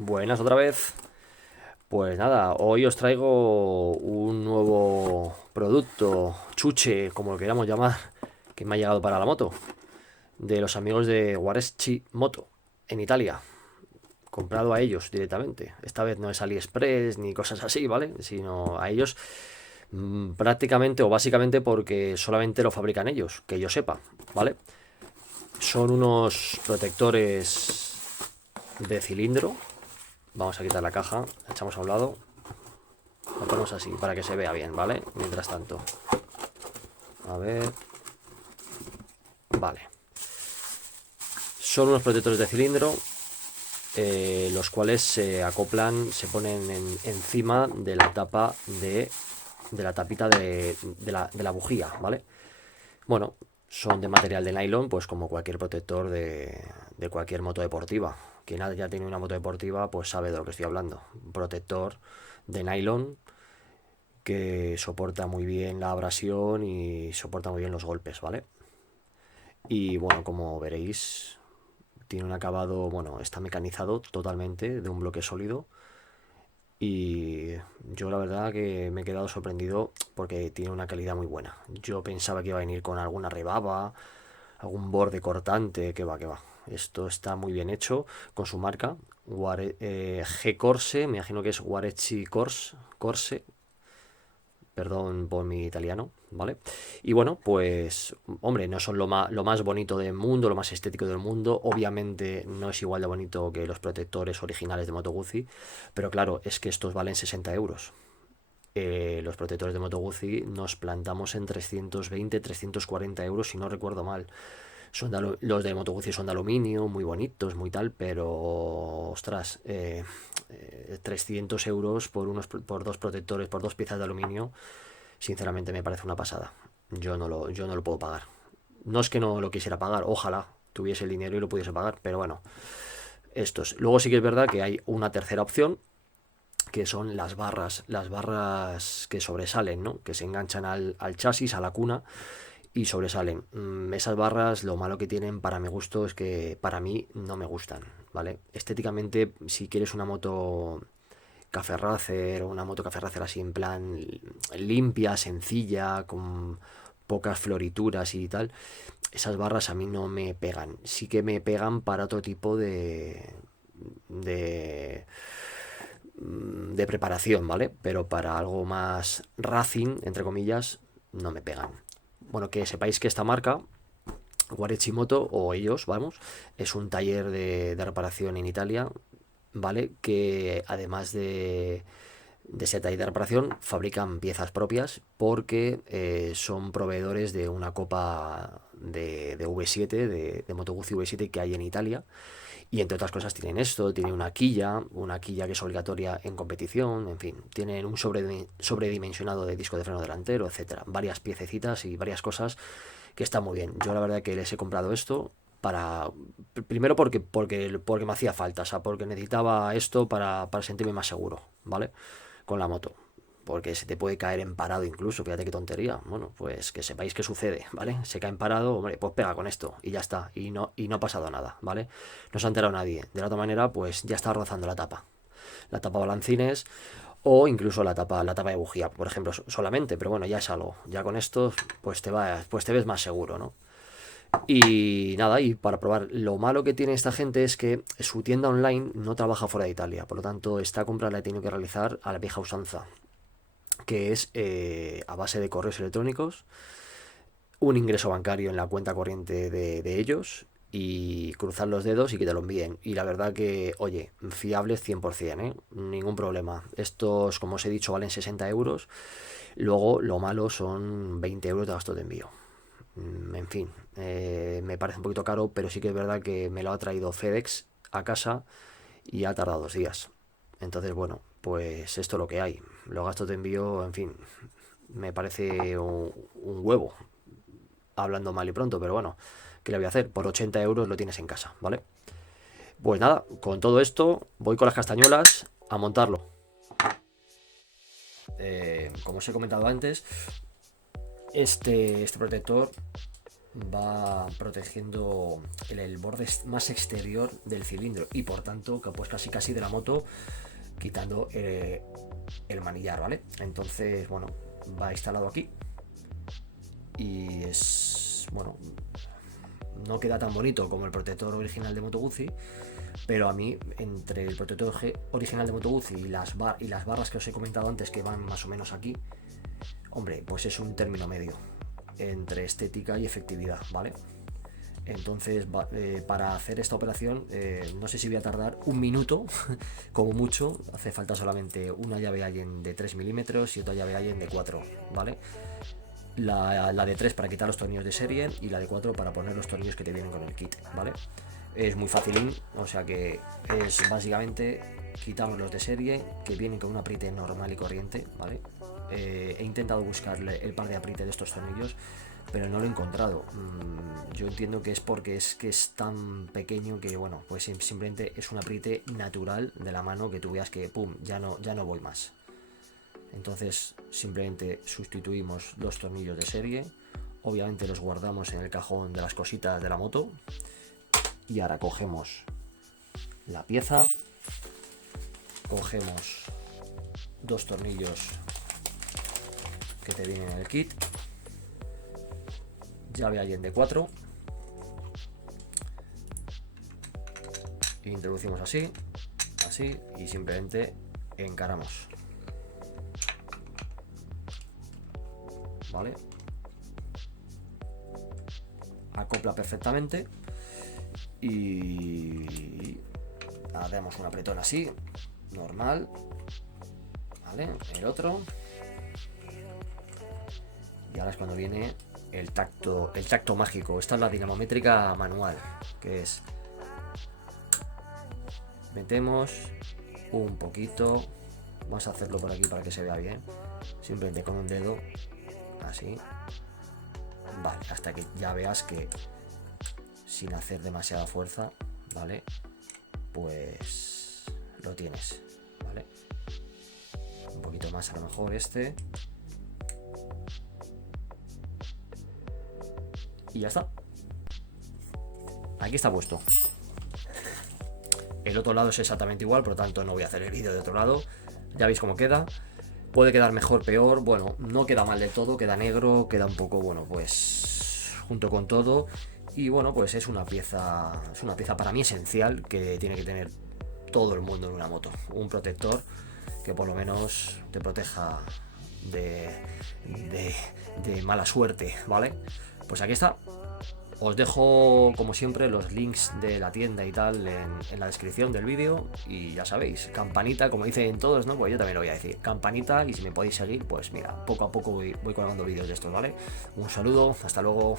Buenas otra vez. Pues nada, hoy os traigo un nuevo producto, chuche, como lo queramos llamar, que me ha llegado para la moto, de los amigos de Guareschi Moto, en Italia. Comprado a ellos directamente. Esta vez no es AliExpress ni cosas así, ¿vale? Sino a ellos prácticamente o básicamente porque solamente lo fabrican ellos, que yo sepa, ¿vale? Son unos protectores de cilindro. Vamos a quitar la caja, la echamos a un lado. Lo ponemos así para que se vea bien, ¿vale? Mientras tanto. A ver. Vale. Son unos protectores de cilindro, los cuales se acoplan, se ponen encima de la tapa de la tapita de la bujía, ¿vale? Bueno, son de material de nylon, pues como cualquier protector de cualquier moto deportiva. Quien ya tiene una moto deportiva, pues sabe de lo que estoy hablando. Un protector de nylon que soporta muy bien la abrasión y soporta muy bien los golpes, ¿vale? Y bueno, como veréis, tiene un acabado, bueno, está mecanizado totalmente de un bloque sólido. Y yo la verdad que me he quedado sorprendido porque tiene una calidad muy buena. Yo pensaba que iba a venir con alguna rebaba, algún borde cortante, que va, que va. Esto está muy bien hecho con su marca. G Corse, me imagino que es Guarecci Corse, perdón por mi italiano, ¿vale? Y bueno, pues, hombre, no son lo más bonito del mundo, lo más estético del mundo. Obviamente no es igual de bonito que los protectores originales de Moto Guzzi, pero claro, es que estos valen 60 euros. Los protectores de Moto Guzzi nos plantamos en 320, 340 euros, si no recuerdo mal. Los de Moto Guzzi son de aluminio, muy bonitos, muy tal, pero ostras, 300 euros por dos protectores, por dos piezas de aluminio, sinceramente me parece una pasada. Yo no lo puedo pagar. No es que no lo quisiera pagar, ojalá tuviese el dinero y lo pudiese pagar, pero bueno, estos. Luego sí que es verdad que hay una tercera opción, que son las barras que sobresalen, ¿no? Que se enganchan al chasis, a la cuna, y sobresalen. Esas barras, lo malo que tienen para mi gusto es que para mí no me gustan, ¿vale? Estéticamente, si quieres una moto Café Racer o una moto Café Racer así en plan limpia, sencilla, con pocas florituras y tal, esas barras a mí no me pegan. Sí que me pegan para otro tipo de, de preparación, ¿vale? Pero para algo más racing, entre comillas, no me pegan. Bueno, que sepáis que esta marca, Guarechimoto, o ellos, vamos, es un taller de reparación en Italia, ¿vale? Que además de ese taller de reparación fabrican piezas propias porque son proveedores de una copa de V7, de Moto Guzzi V7 que hay en Italia. Y entre otras cosas tienen esto, tienen una quilla que es obligatoria en competición, en fin, tienen un sobredimensionado de disco de freno delantero, etcétera. Varias piececitas y varias cosas que están muy bien. Yo la verdad que les he comprado esto para primero porque me hacía falta, o sea, porque necesitaba esto para sentirme más seguro, ¿vale? Con la moto. Porque se te puede caer en parado incluso, fíjate qué tontería. Bueno, pues que sepáis qué sucede, ¿vale? Se cae en parado, hombre, pues pega con esto y ya está. Y no ha pasado nada, ¿vale? No se ha enterado nadie. De la otra manera, pues ya está rozando la tapa. La tapa balancines o incluso la tapa de bujía, por ejemplo, solamente. Pero bueno, ya es algo. Ya con esto, pues te ves más seguro, ¿no? Y nada, y para probar, lo malo que tiene esta gente es que su tienda online no trabaja fuera de Italia, por lo tanto, esta compra la he tenido que realizar a la vieja usanza, que es a base de correos electrónicos, un ingreso bancario en la cuenta corriente de ellos y cruzar los dedos y que te lo envíen. Y la verdad que, oye, fiables 100%, ¿eh? Ningún problema. Estos, como os he dicho, valen 60 euros. Luego, lo malo son 20 euros de gasto de envío. En fin, me parece un poquito caro, pero sí que es verdad que me lo ha traído FedEx a casa y ha tardado 2 días. Entonces, bueno, pues esto es lo que hay. Los gastos de envío, en fin, me parece un huevo, hablando mal y pronto, pero bueno, ¿qué le voy a hacer? Por 80 euros lo tienes en casa, ¿vale? Pues nada, con todo esto voy con las castañuelas a montarlo. Como os he comentado antes, este protector va protegiendo el borde más exterior del cilindro y por tanto que pues casi de la moto, quitando el manillar, ¿vale? Entonces, bueno, va instalado aquí y es, bueno, no queda tan bonito como el protector original de Moto Guzzi, pero a mí, entre el protector original de Moto Guzzi y las barras que os he comentado antes, que van más o menos aquí, hombre, pues es un término medio entre estética y efectividad, ¿vale? Entonces, para hacer esta operación, no sé si voy a tardar un minuto, como mucho. Hace falta solamente una llave Allen de 3 milímetros y otra llave Allen de 4, ¿vale? La de 3 para quitar los tornillos de serie y la de 4 para poner los tornillos que te vienen con el kit, ¿vale? Es muy facilín, o sea que es básicamente quitamos los de serie que vienen con un apriete normal y corriente, ¿vale? He intentado buscarle el par de apriete de estos tornillos, pero no lo he encontrado. Yo entiendo que es porque es tan pequeño que, bueno, pues simplemente es un apriete natural de la mano que tú veas que, pum, ya no voy más. Entonces simplemente sustituimos los tornillos de serie, obviamente los guardamos en el cajón de las cositas de la moto y ahora cogemos la pieza, cogemos dos tornillos que te vienen en el kit, llave Allen de 4, introducimos así y simplemente encaramos, ¿vale? Acopla perfectamente y hacemos un apretón así, normal, ¿vale? El otro, y ahora es cuando viene el tacto mágico. Esta es la dinamométrica manual, que es metemos un poquito, vamos a hacerlo por aquí para que se vea bien, simplemente con un dedo así, vale, hasta que ya veas que sin hacer demasiada fuerza, vale, pues lo tienes, vale, un poquito más a lo mejor y ya está. Aquí está puesto. El otro lado es exactamente igual, por lo tanto no voy a hacer el vídeo de otro lado. Ya veis cómo queda. Puede quedar mejor, peor. Bueno, no queda mal de todo, queda negro, queda un poco, bueno, pues junto con todo. Y bueno, pues es una pieza para mí esencial que tiene que tener todo el mundo en una moto. Un protector que por lo menos te proteja de mala suerte, ¿vale? Pues aquí está. Os dejo, como siempre, los links de la tienda y tal en la descripción del vídeo. Y ya sabéis, campanita, como dicen todos, ¿no? Pues yo también lo voy a decir. Campanita, y si me podéis seguir, pues mira, poco a poco voy colgando vídeos de estos, ¿vale? Un saludo, hasta luego.